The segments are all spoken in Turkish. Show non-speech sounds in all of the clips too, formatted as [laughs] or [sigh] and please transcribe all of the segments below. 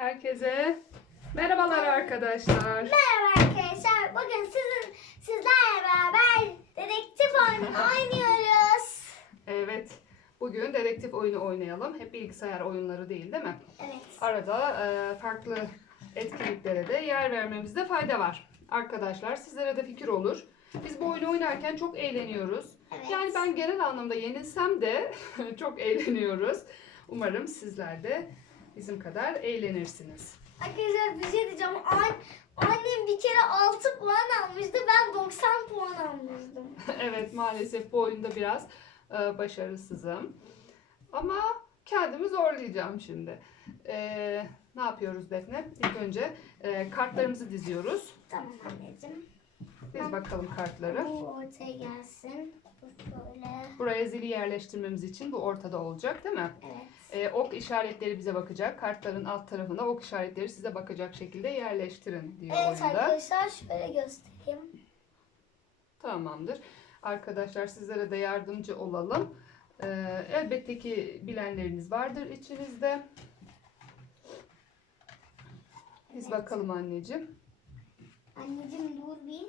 Herkese merhabalar arkadaşlar. Merhaba arkadaşlar. Bugün sizin sizlerle beraber dedektif oyunu oynuyoruz. Evet, bugün dedektif oyunu oynayalım. Hep bilgisayar oyunları değil değil mi? Evet. Arada e, farklı etkinliklere de yer vermemizde fayda var. Arkadaşlar sizlere de fikir olur. Biz bu oyunu oynarken çok eğleniyoruz. Evet. Yani ben genel anlamda yenilsem de [laughs] çok eğleniyoruz. Umarım sizler de bizim kadar eğlenirsiniz. Arkadaşlar bir şey diyeceğim. An annem bir kere 6 puan almıştı. Ben 90 puan almıştım. [laughs] evet maalesef bu oyunda biraz e, başarısızım. Ama kendimi zorlayacağım şimdi. E, ne yapıyoruz Defne? İlk önce e, kartlarımızı diziyoruz. Tamam anneciğim. Diz bakalım kartları. Bu ortaya gelsin. Bu şöyle. Buraya zili yerleştirmemiz için bu ortada olacak değil mi? Evet. E, ok işaretleri bize bakacak. Kartların alt tarafında ok işaretleri size bakacak şekilde yerleştirin diyor Evet oyunda. arkadaşlar şöyle göstereyim. Tamamdır. Arkadaşlar sizlere de yardımcı olalım. Ee, elbette ki bilenleriniz vardır içinizde. Biz Evet. bakalım anneciğim. Anneciğim dur bir.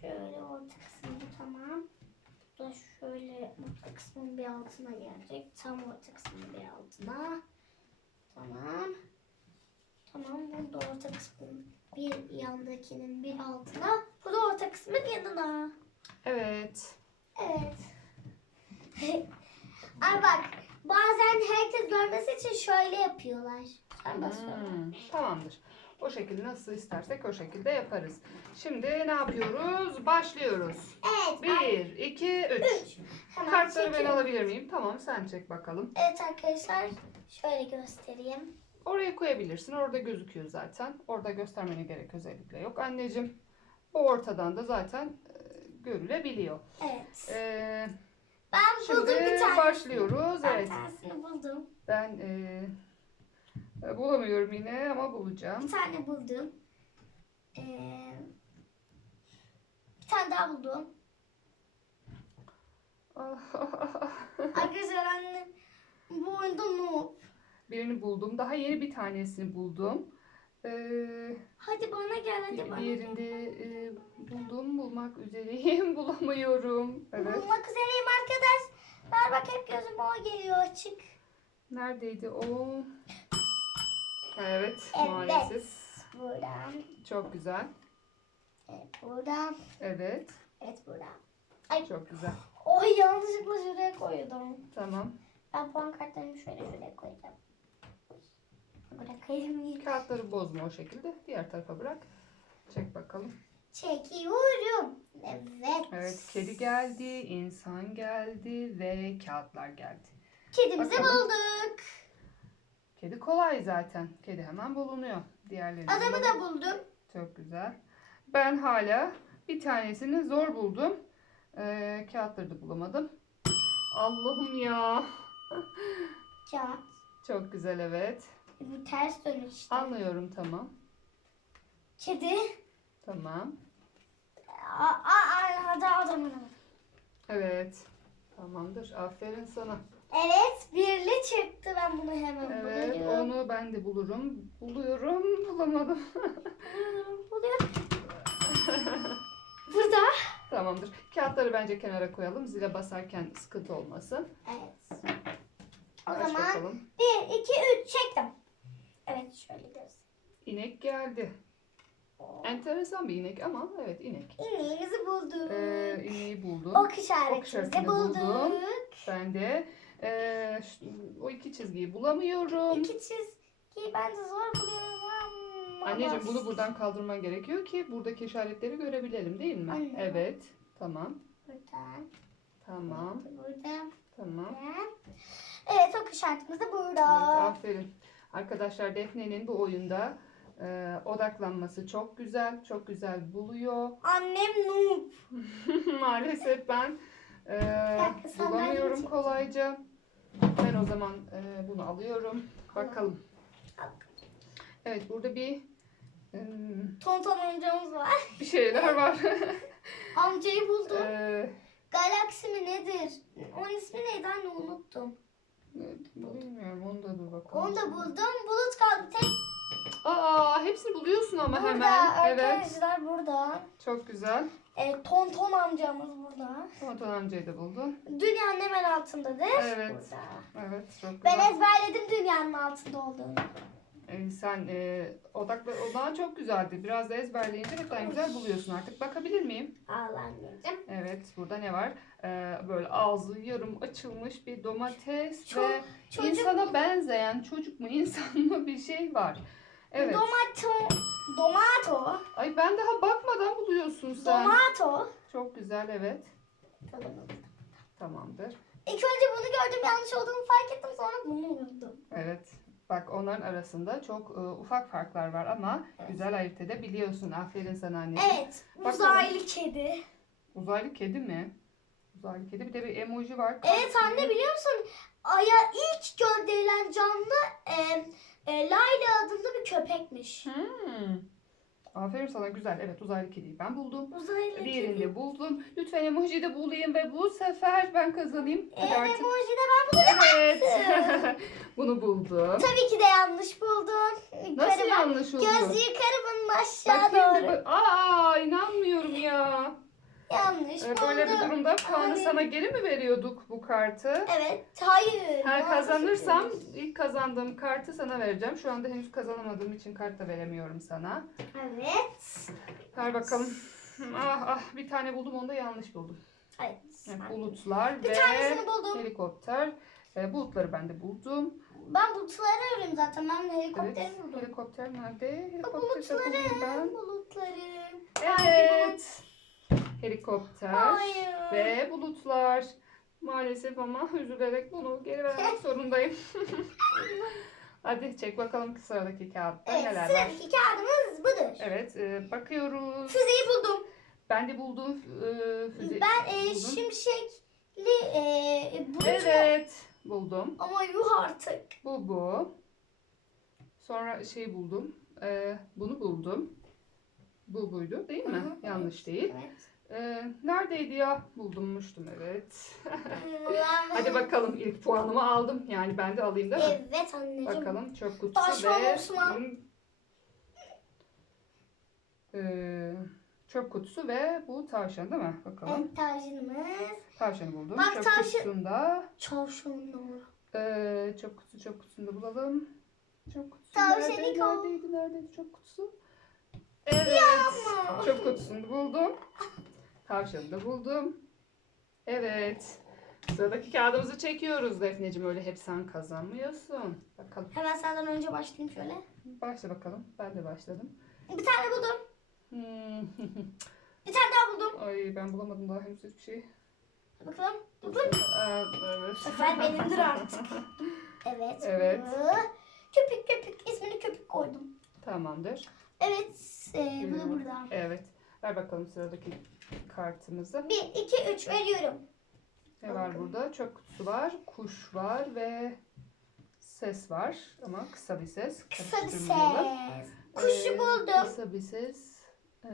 Şöyle orta bu tamam. Da şöyle orta kısmın bir altına gelecek. Tam orta kısmın bir altına. Tamam. Tamam bu da orta kısmın bir yandakinin bir altına. Bu da orta kısmın yanına. Evet. Evet. [laughs] Ay bak bazen herkes görmesi için şöyle yapıyorlar. Ben basıyorum. Hmm, tamamdır. O şekilde nasıl istersek o şekilde yaparız. Şimdi ne yapıyoruz? Başlıyoruz. Evet. ay- 1, 2, 3. Üç. Hemen Kartları ben çekiyorum. alabilir miyim? Tamam sen çek bakalım. Evet arkadaşlar şöyle göstereyim. Oraya koyabilirsin. Orada gözüküyor zaten. Orada göstermene gerek özellikle yok. Anneciğim bu ortadan da zaten e, görülebiliyor. Evet. Ee, ben şimdi buldum bir tane. başlıyoruz. Ben Evet. tanesini buldum. Ben e, bulamıyorum yine ama bulacağım. Bir tane buldum. Ee, bir tane daha buldum. [laughs] Arkadaşlar annem bu oyunda noob. Birini buldum. Daha yeni bir tanesini buldum. Ee, Hadi bana gel hadi bana diğerinde e, buldum. Bulmak üzereyim. [laughs] Bulamıyorum. Evet. Bulmak üzereyim arkadaş. Ver bak hep gözüme o geliyor açık. Neredeydi o? Evet. Evet. Maalesef. Buradan. Çok güzel. Evet buradan. Evet. Evet buradan. Çok güzel. Oy yanlışlıkla şuraya koydum. Tamam. Ben puan kartlarımı şöyle şuraya koyacağım. Bırakayım. Kağıtları bozma o şekilde. Diğer tarafa bırak. Çek bakalım. Çekiyorum. Evet. Evet. Kedi geldi, insan geldi ve kağıtlar geldi. Kedimizi Bakalım. bulduk. Kedi kolay zaten. Kedi hemen bulunuyor. Diğerleri Adamı da buldum. Çok güzel. Ben hala bir tanesini zor buldum. Ee, kağıtları da bulamadım. Allah'ım ya. Kağıt. Çok güzel evet. Bu ters dönüş işte. Anlıyorum tamam. Kedi. Tamam. Aa, aa, hadi adamı. Evet. Tamamdır. Aferin sana. Evet birli çıktı. Ben bunu hemen Evet buluyorum. onu ben de bulurum. Buluyorum. Bulamadım. Buluyorum. Burada. Tamamdır. Kağıtları bence kenara koyalım. Zile basarken sıkıntı olmasın. Evet. O Aç zaman bakalım. bir, iki, üç çektim. Evet şöyle göstereyim. İnek geldi. Enteresan bir inek ama evet inek. İneğimizi bulduk. Ee, ineği buldum. ok işaretimizi bulduk. buldum. Ben de ee, şu- o iki çizgiyi bulamıyorum. İki çizgiyi ben de zor buluyorum. ama Anneciğim bunu buradan kaldırman gerekiyor ki buradaki işaretleri görebilelim değil mi? Anne. Evet. Tamam. Buradan. Tamam. Buradan. Tamam. Evet ok işaretimiz de Evet, burada. aferin. Arkadaşlar Defne'nin bu oyunda e, odaklanması çok güzel. Çok güzel buluyor. Annem noob. [laughs] Maalesef ben e, dakika, sandalye bulamıyorum çekeceğim. kolayca. Ben o zaman e, bunu alıyorum. Bakalım. Evet burada bir e, Tonton amcamız var. bir şeyler var. [laughs] Amcayı buldum. e, Galaksi mi nedir? Onun ismi neydi anne unuttum. Evet, bilmiyorum onu da dur bakalım. Onu da buldum. Bulut kaldı. Tek Aa hepsini buluyorsun ama burada hemen. Evet. arkadaşlar burada. Çok güzel. E, Tonton amcamız burada. Tonton amcayı da buldun. Dünyanın hemen altındadır. Evet. Burada. Evet çok Ben güzel. ezberledim dünyanın altında olduğunu. Ee, sen e, odaklı olan çok güzeldi. Biraz da ezberleyince hep daha güzel buluyorsun artık. Bakabilir miyim? Al anneciğim. Evet burada ne var? Ee, böyle ağzı yarım açılmış bir domates Çok- ve çocuk insana benzeyen çocuk mu insan mı bir şey var. Evet. Domato. Domato. Ay ben daha bakmadan buluyorsun sen. Domato. Çok güzel evet. Tamamdır. İlk önce bunu gördüm yanlış olduğunu fark ettim sonra bunu buldum. Evet. Bak onların arasında çok e, ufak farklar var ama güzel ayırt edebiliyorsun. Aferin sana anneciğim. Evet. Bakalım. Uzaylı kedi. Uzaylı kedi mi? Uzaylı kedi bir de bir emoji var. Evet Kalp anne gibi. biliyor musun? Aya ilk gönderilen canlı e, e, Layla adında bir köpekmiş. Hmm. Aferin sana güzel. Evet uzaylı kediyi ben buldum. Uzaylı Diğerini kedi. de buldum. Lütfen emoji de bulayım ve bu sefer ben kazanayım. Hadi Evet artık. emoji de ben buldum. Evet. [laughs] Bunu buldum. Tabii ki de yanlış buldun. Nasıl Yukarı bak. yanlış oldu? Göz yukarı bunun aşağı Bakayım da doğru. bak- Aa inanmıyorum ya. Ee, Böyle bir durumda puanı Ama sana geri mi veriyorduk bu kartı? Evet. Hayır. Her kazanırsam ilk kazandığım kartı sana vereceğim. Şu anda henüz kazanamadığım için kart da veremiyorum sana. Evet. Ver bakalım. Ah ah bir tane buldum onu da yanlış buldum. Evet. Evet, bulutlar Bir ve tanesini buldum. helikopter. Ee, bulutları ben de buldum. Ben bulutları arıyorum zaten. Ben de helikopteri Evet, buldum. helikopter nerede? Helikopter Bulutları. bulayım ben. Bulutları. Evet. Helikopter Hayır. ve bulutlar. Maalesef ama üzülerek bunu geri vermek [laughs] zorundayım. [laughs] Hadi çek bakalım sıradaki kağıtta Evet, neler var. sıradaki kağıdımız budur. Evet, e, bakıyoruz. Füzeyi buldum. Ben de buldum e, füze. Ben e, buldum. şimşekli e, bulut Evet, buldum. ama yuh artık. Bu bu. Sonra şey buldum. E, bunu buldum. Bu buydu değil mi? Hı hı, Yanlış değil. Evet. E, neredeydi ya? Buldummuştum evet. Hmm, [laughs] Hadi bakalım ilk puanımı aldım. Yani ben de alayım değil mi? Evet anneciğim. Bakalım çöp kutusu Taşman ve Osman. Ee, çöp kutusu ve bu tavşan değil mi? Bakalım. Evet tacımız. Tavşanı buldum. Bak çöp tavşan- kutusunda Çavşan doğru. ee, çöp kutusu çöp kutusunda bulalım. Çöp kutusu Tavşan neredeydi? Niko. Neredeydi? Neredeydi çöp kutusu? Evet. Ama. Çöp kutusunu buldum. Tavşanı da buldum. Evet. Sıradaki kağıdımızı çekiyoruz Defneciğim. Öyle hep sen kazanmıyorsun. Bakalım. Hemen senden önce başlayayım şöyle. Başla bakalım. Ben de başladım. Bir tane buldum. Hmm. [laughs] Bir tane daha buldum. Ay ben bulamadım daha henüz hiçbir şey. Bakalım. Buldum. Aa, evet. Bu sefer benimdir artık. [laughs] Evet. Evet. Köpük köpük. ismini köpük koydum. Tamamdır. Evet. E, bu da burada. Evet. Ver bakalım sıradaki kartımızı. 1, 2, 3 veriyorum. Ne var burada? Çöp kutusu var, kuş var ve ses var ama kısa bir ses. Kısa bir ses. Kuşu Ee, buldum. Kısa bir ses. Ee,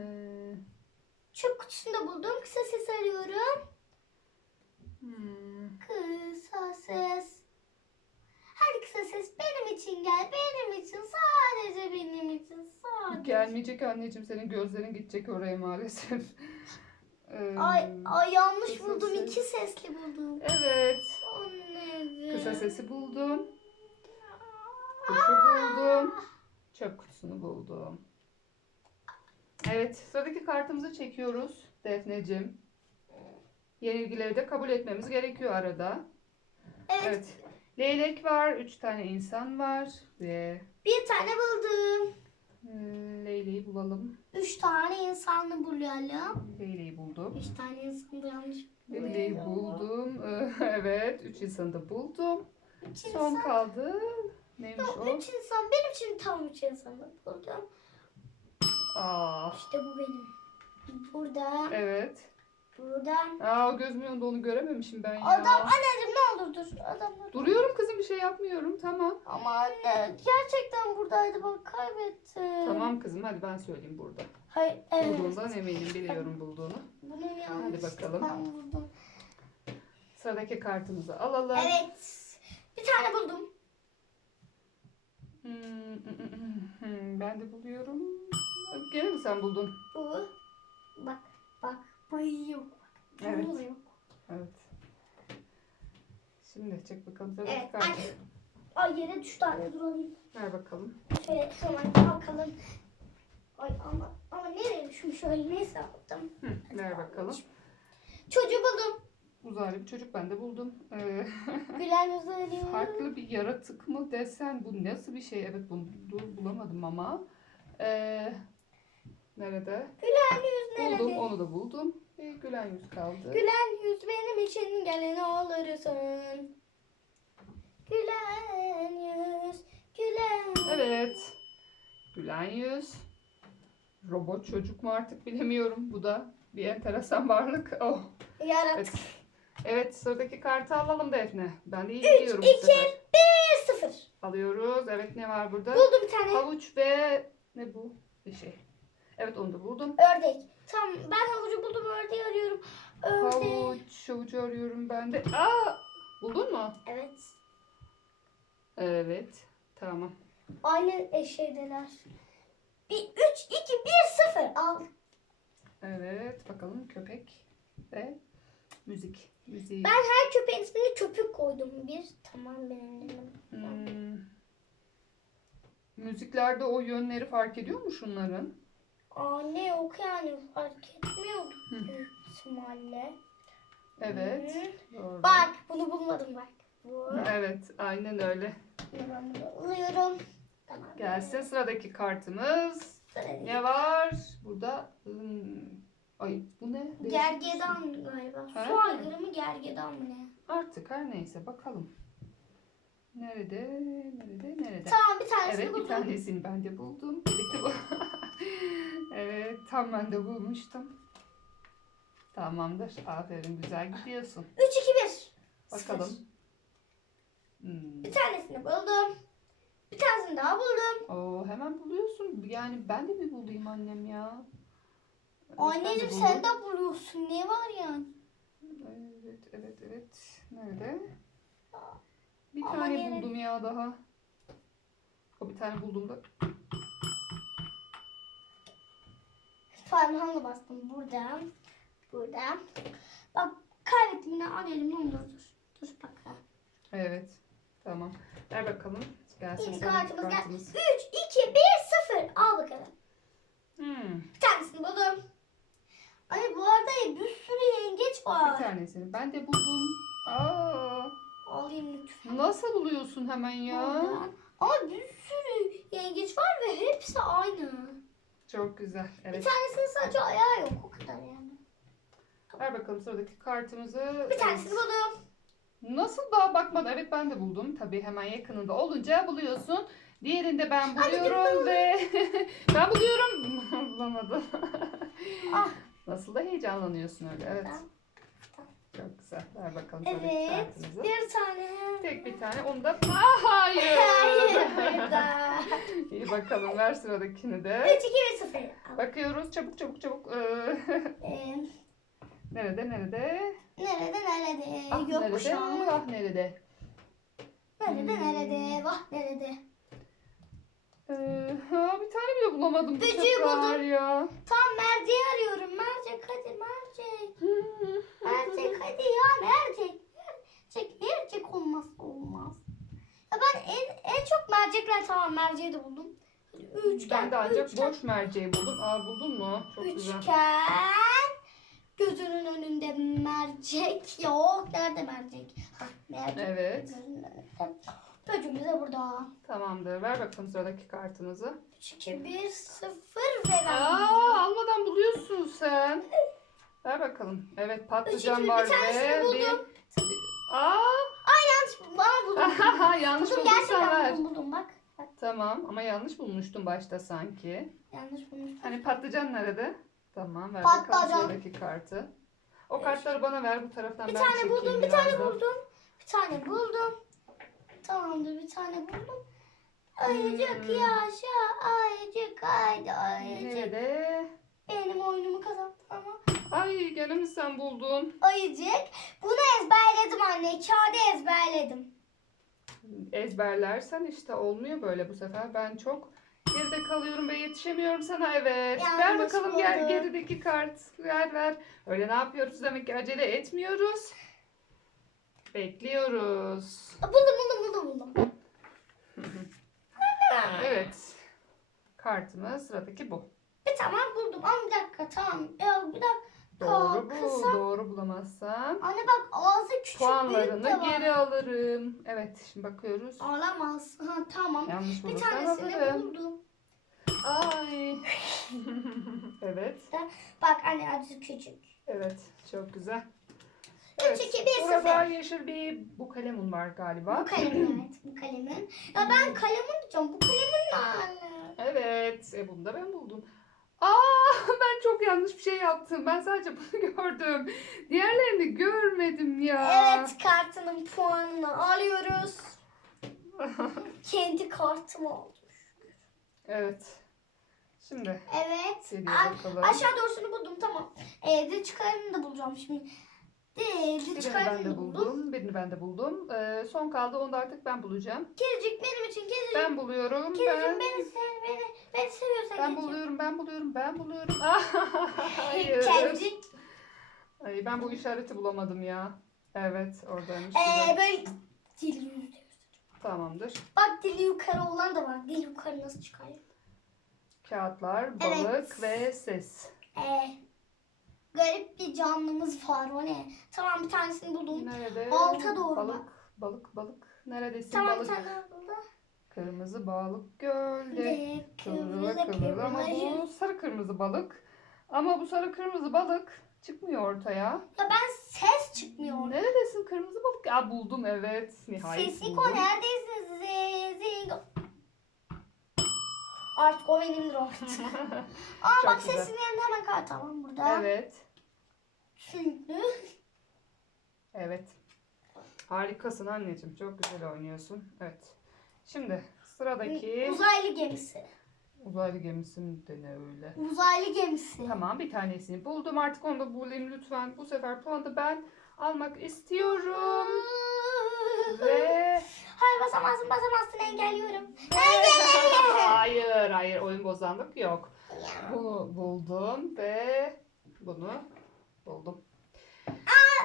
Çöp kutusunu da buldum. Kısa ses arıyorum. hmm, Kısa ses. Hadi kısa ses benim için gel. Benim için sadece benim için sadece. Gelmeyecek anneciğim senin gözlerin gidecek oraya maalesef. Ee, Ay, ay yanlış Kısa buldum. ses. İki sesli buldum. Evet. Anne. Kısa sesi buldum. Kuşu buldum. Çöp kutusunu buldum. Evet, sıradaki kartımızı çekiyoruz Defneciğim. Yenilgileri de kabul etmemiz gerekiyor arada. Evet, Evet. Leylek var, üç tane insan var ve bir tane buldum. Hmm, Leyleği bulalım. Üç tane insanlı bulalım. Leyleği buldum. Üç tane insan da yanlış Leyleği buldum. [laughs] evet, üç insanı da buldum. Üç Son insan. kaldı. Neymiş Yok, o? üç insan. Benim için tam üç insanı buldum. Aa, İşte bu benim. Burada, evet. Burada. Aa o gözümün önünde onu görememişim ben ya. Adam, anneciğim ne olur dur. Adam Duruyorum kızım bir şey yapmıyorum tamam. Ama anne gerçekten buradaydı bak kaybettim. Tamam kızım hadi ben söyleyeyim burada. Hayır evet. Bulduğundan eminim biliyorum bulduğunu. Bunun yanlış. bakalım. Ben buldum. Sıradaki kartımızı alalım. Evet. Bir tane buldum. Hmm, hmm, hmm, hmm, ben de buluyorum. Gene mi sen buldun? Bu. Bak bak. Bu yok. Evet. yok. Evet. Şimdi çek bakalım Evet. Ay, ay yere düştü anne dur alayım. Ver bakalım. Şöyle hemen kalkalım. Ay ama ama nereye düşmüş şöyle neyse aldım. Hı, ver bakalım. Çocuğu buldum. Uzaylı bir çocuk ben de buldum. Ee, [laughs] Gülen yüzlü. farklı bir yaratık mı desen bu nasıl bir şey? Evet bunu bulamadım ama. Ee, nerede? Gülen yüz nerede? Buldum onu da buldum. Gülen yüz kaldı. Gülen yüz benim için gelin olursun. Gülen yüz, gülen. Evet. Gülen yüz. Robot çocuk mu artık bilemiyorum. Bu da bir enteresan varlık. Oh. Yarat. Evet. Evet sıradaki kartı alalım Defne. Ben de iyi gidiyorum bu 2, sefer. 1, 0. Alıyoruz. Evet ne var burada? Buldum bir tane Havuç ve ne bu? Bir şey. Evet onu da buldum. ördek. Tamam ben havucu buldum ördeği arıyorum. Ördek. Havuç, havucu arıyorum ben de. Aa! Buldun mu? Evet. Evet. Tamam. Aynı eşeğdeler. 3, 2, 1, 0. Al. Evet. Bakalım köpek ve müzik. Müzik. Ben her köpeğin ismini köpük koydum. Bir. Tamam benim. Hmm. Müziklerde o yönleri fark ediyor mu şunların? Aa ne yok yani fark etmiyordu ihtimalle. Evet. Hı. Doğru. Bak bunu bulmadım bak. Bu. Evet, aynen öyle. Ben bunu alıyorum. Tamam. Gelsin sıradaki kartımız. Sıradaki. Ne var? Burada hmm, ay bu ne? Değişik bir şey. Gergedan galiba. Ha. Su aygırı mı gergedan mı ne? Artık her neyse bakalım. Nerede? Nerede? Nerede? Tamam bir tanesini Evet bir buldum. tanesini ben de buldum. Birlikte bu. Tam ben de bulmuştum. Tamamdır. Aferin güzel gidiyorsun. 3, 2, 1. Bakalım. Hmm. Bir tanesini buldum. Bir tanesini daha buldum. Oo, hemen buluyorsun. Yani ben de mi bulayım annem ya? Evet, ben de Anneciğim sen de buluyorsun. Ne var yani? Evet, evet, evet. Nerede? Bir Ama tane buldum ya daha. O bir tane buldum da. Parmağımla bastım buradan. Buradan. Bak kaybettim yine al elimle onu dur. Dur bakalım. Evet. Tamam. Ver bakalım. Gelsin İlk kartımız geldi. kartımız. 3, 2, 1, 0. Al bakalım. Hmm, Bir tanesini buldum. Ay bu arada bir sürü yengeç bir var. tanesini ben de buldum. Aa, Alayım lütfen. nasıl buluyorsun hemen ya? Buradan. Ama bir sürü yengeç var ve hepsi aynı. Çok güzel. Bir Evet. tanesinin sadece ayağı yok o kadar yani. Ver bakalım sıradaki kartımızı. Bir tanesini buldum. Nasıl daha bakmadan? Evet ben de buldum. Tabii hemen yakınında olunca buluyorsun. Diğerinde ben Hadi buluyorum ve [laughs] ben buluyorum. [laughs] Bulamadım. Ah. Nasıl da heyecanlanıyorsun öyle. Evet. Ben- Çok güzel. Ver bakalım sıradaki Evet. Bir tane. Tek bir tane. Onu da... Aa, [laughs] hayır. Hayır burada. [laughs] İyi bakalım. Ver sıradakini de. 3, 2, 1, 0. Al. Bakıyoruz. Çabuk çabuk çabuk. Ee, Ee, [laughs] nerede nerede? nerede nerede? Ah nerede? Yokuşan. Ah nerede? Nerede nerede? Vah nerede? Ee, ha, bir tane bile bulamadım bu Böceği sefer ya. Tam merceği arıyorum. Mercek hadi mercek. Mercek hadi ya mercek. Mercek mercek olmazsa olmaz. Ya ben en, en çok mercekler tamam merceği de buldum. Hadi üçgen. ben de ancak üçgen, boş merceği buldum. Aa buldun mu? Çok güzel. Üçgen. Gözünün önünde mercek yok. Nerede mercek? Hah mercek. Evet. Gözünün önünde. Burada. Tamamdır. Ver bakalım sıradaki kartımızı. 3, 2, 1, 0 ve ben. Aa almadan buluyorsun sen. Ver bakalım. Evet patlıcan bir var tanesini ve buldum. bir... Aa Yanlış bana buldum. [laughs] yanlış buldum bulduysan gerçekten ver. buldum buldum bak. bak. Tamam ama yanlış bulmuştun başta sanki. Yanlış bulmuştum. Hani patlıcan nerede? Tamam ver Patlıcan. bakalım sıradaki kartı. O kartları bana ver bu taraftan Bir ben tane çekeyim buldum, bir tane buldum. Bir tane buldum. Tamamdır, bir tane buldum. Ayıcık Hmm. yaşa, ayıcık haydi ayıcık. Nerede? Benim oyunumu kazandı ama. Ay gene mi sen buldun? Ayıcık. Bunu ezberledim anne, kağıda ezberledim. ezberlersen işte olmuyor böyle bu sefer. Ben çok geride kalıyorum ve yetişemiyorum sana. Evet. ver Yanlış bakalım gel buldum. gerideki kart. Ver ver. Öyle ne yapıyoruz demek ki acele etmiyoruz. Bekliyoruz. Buldum buldum buldum buldum. [laughs] Evet. Kartımız sıradaki bu. E tamam buldum ama bir dakika tamam. Ya bir dakika. Doğru bu. kısa- Doğru bulamazsam Anne bak ağzı küçük büyük puanlarını de var. geri alırım. Evet şimdi bakıyoruz. Alamaz. Ha tamam. Yanlış Bir tanesini alırım. buldum. Ay. [laughs] evet. Bak anne acı küçük. Evet. Çok güzel. Üç, iki, bir, Burada sıfır. yeşil bir bu kalemun var galiba. Bu kalemin [clears throat] evet bu kalemin. Ya ben kalemin diyeceğim. Bu kalemin ne? Evet. E, bunu da ben buldum. Aa [laughs] ben çok yanlış bir şey yaptım. Ben sadece bunu [laughs] gördüm. Diğerlerini görmedim ya. Evet kartının puanını alıyoruz. [laughs] Kendi kartım oldu. evet. Şimdi Evet. geliyor A- bakalım. aşağı doğrusunu buldum tamam. Dil çıkarımını da bulacağım şimdi. Dil Birini ben de buldum. Birini ben de buldum. Ee, son kaldı. Onu da artık ben bulacağım. Kedicik benim için kedicik. Ben buluyorum. kedicik Ben, beni sev, beni, beni seviyorsan ben kedicik. buluyorum. Ben buluyorum. Ben buluyorum. [laughs] Hayır. Kedicik. Ay, ben bu işareti bulamadım ya. Evet oradaymış. Ee, böyle dil. Tamamdır. Bak dili yukarı olan da var. Dil yukarı nasıl çıkarıyor? Kağıtlar, Evet. balık ve ses. Ee, garip bir canlımız var o ne? Tamam bir tanesini buldum. Nerede? Alta doğru Balık, bak. balık, balık. Neredesin Tamam balık? buldum. Kırmızı balık gölde. Kıvrıla kıvrıla ama bu sarı kırmızı balık. Ama bu sarı kırmızı balık çıkmıyor ortaya. Ya ben ses çıkmıyor. Neredesin kırmızı balık? Ya buldum evet. Nihayet Sesiko buldum. neredesiniz? Zezigo. Artık o benimdir o. [laughs] Aa Çok bak güzel. yerine hemen kal tamam burada. Evet. Çünkü Evet. Harikasın anneciğim. Çok güzel oynuyorsun. Evet. Şimdi sıradaki uzaylı gemisi. uzaylı gemisi de ne öyle. Uzaylı gemisi. Tamam bir tanesini buldum. Artık onu da bulayım lütfen. Bu sefer puanı da ben almak istiyorum. Ve Hayır basamazsın basamazsın engelliyorum. [laughs] Hayır hayır oyun bozanlık yok. Bunu buldum ve bunu buldum.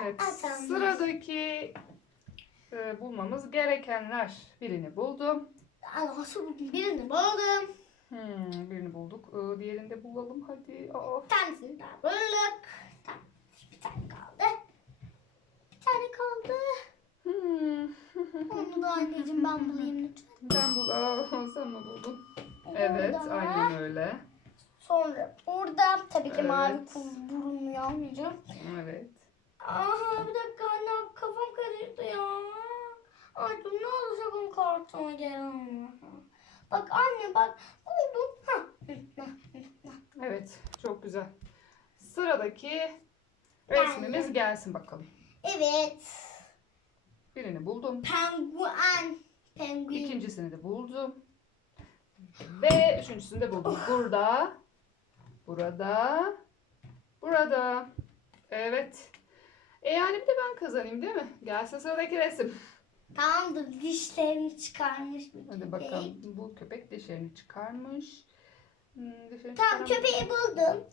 Evet, sıradaki e, bulmamız gerekenler. Birini buldum. Nasıl buldum? Birini buldum. Hmm, birini bulduk. Ee, diğerini de bulalım hadi. Aa, Bir tanesini daha bulduk. Tamam. Bir tane kaldı. Bir tane kaldı. hmm. Onu da anneciğim ben bulayım lütfen. ben bul. Aa, sen mi buldun? Evet, aynen öyle. Sonra burada tabii ki mavi Evet. kum burunluyu almayacağım. Evet. Aha bir dakika anne kafam karıştı ya. Ay dur ne olur sakın kartona gel. Bak anne bak buldum. Evet, çok güzel. Sıradaki resmimiz gelsin bakalım. Evet. Birini buldum. Penguen. Penguen. İkincisini de buldum. Ve üçüncüsünü de buldum. Burada, burada, burada. Evet. E yani bir de ben kazanayım değil mi? Gelsin sıradaki resim. Tamamdır dişlerini çıkarmış. Hadi bakalım. Bu köpek dişlerini çıkarmış. Hmm, dişlerini Tamam köpeği buldum.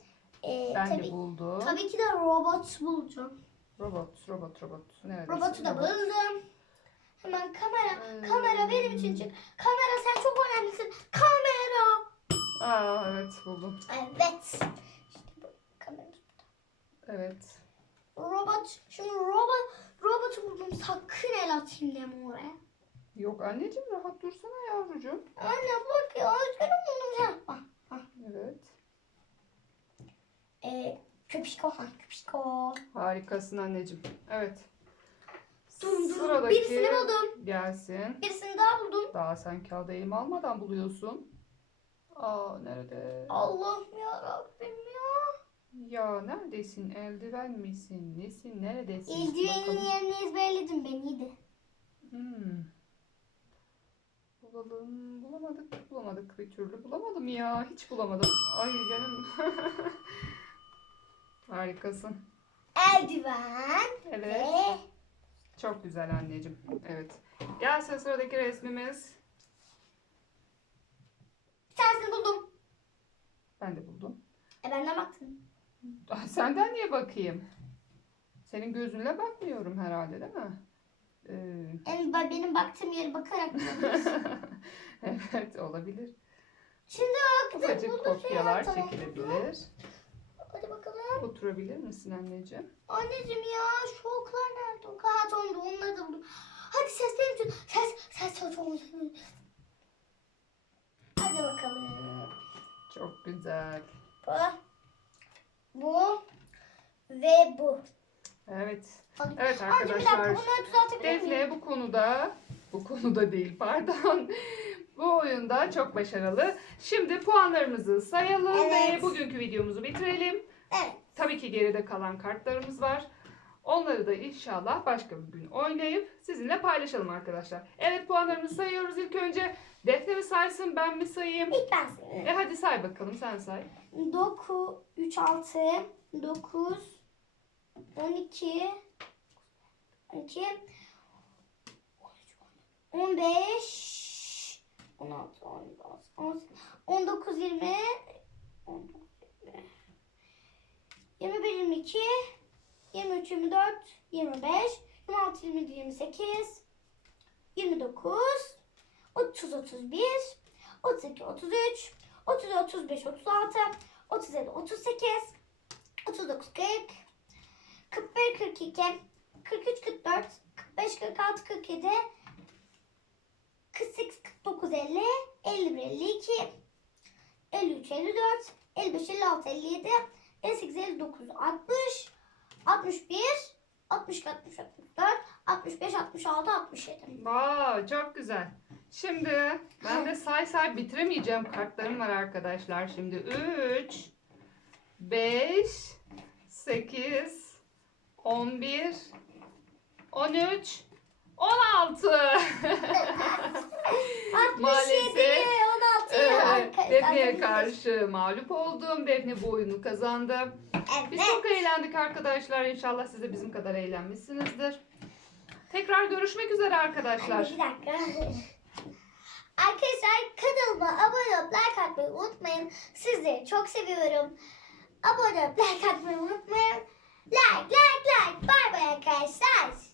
Ee, Ben tabii, de buldum. tabii ki de robot bulacağım. Robot, robot, robot. Neredesin? Robotu da Robot. buldum. Hemen kamera. Hmm. Kamera benim için çık. Kamera sen çok önemlisin. Kamera. Aa evet buldum. Evet. İşte bu kamera. Evet. Robot. Şimdi robot. Robotu buldum. Sakın el atayım deme oraya. Yok anneciğim rahat dursana yavrucuğum. Anne bak ya. Üzgünüm buldum. Ha, bak. Evet. Ee, köpişko. Ha, köpişko. Harikasın anneciğim. Evet. Dum dum. Sıradaki Birisini buldum. gelsin. Birisini daha buldum. Daha sen kağıda eğim almadan buluyorsun. Aa nerede? Allah'ım ya Rabbim ya. Ya neredesin? Eldiven misin? Nesin? Neredesin? İldivenin Bakalım. yerini ezberledim ben iyiydi. Hmm. Bulalım. Bulamadık. Bulamadık bir türlü. Bulamadım ya. Hiç bulamadım. Ay canım. [laughs] Harikasın. Eldiven Evet. ve Çok güzel anneciğim. Evet. Gelsin sıradaki resmimiz. Bir tanesini buldum. Ben de buldum. E ben de baktım. Ah, Senden niye bakayım? Senin gözünle bakmıyorum herhalde değil mi? Ee, Yani ben- benim baktığım yere bakarak [laughs] evet olabilir. Şimdi baktım. Ufacık kopyalar Tamam. çekilebilir. Hadi bakalım. Oturabilir misin anneciğim? Anneciğim ya şu oklar nerede? O kağıt onları da buldum. Hadi seslerim. Ses, ses olmuş. Hadi bakalım. Çok güzel. Bu. Bu. Ve bu. Evet. Evet Anne bir dakika arkadaşlar. bunları düzeltebilir miyim? Defne bu konuda, bu konuda değil pardon. [laughs] Bu oyunda çok başarılı. Şimdi puanlarımızı sayalım ve Evet. bugünkü videomuzu bitirelim. Evet. Tabii ki geride kalan kartlarımız var. Onları da inşallah başka bir gün oynayıp sizinle paylaşalım arkadaşlar. Evet puanlarımızı sayıyoruz ilk önce. Defne mi saysın ben mi sayayım? İlk ben sayayım. E hadi say bakalım sen say. 9, 3, 6, 9, 12, 12, 15, 16, 19, 19, 20, 21, 22, 23, 24, 25, 26, 27, 28, 29, 30, 31, 32, 33, 30, 35, 36, 37, 38, 39, 40, 41, 42, 43, 44, 45, 46, 47, 48, 49, 50, 51, 52, 53, 54, 55, 56, 57, 58, 59, 60, 61, 62, 63, 64, 65, 66, 67. Vay çok güzel. Şimdi ben de say say bitiremeyeceğim kartlarım var arkadaşlar. Şimdi 3, 5, 8, 11, 13, 16. 67, Maalesef, 16, Evet, Defne'ye karşı mağlup oldum. Defne bu oyunu kazandı. Biz çok eğlendik arkadaşlar. İnşallah siz de bizim kadar eğlenmişsinizdir. Tekrar görüşmek üzere arkadaşlar. Anne, bir dakika. [laughs] Arkadaşlar kanalıma abone olup like atmayı unutmayın. Sizleri çok seviyorum. Abone olup like atmayı unutmayın. Like like like. Bay bay arkadaşlar.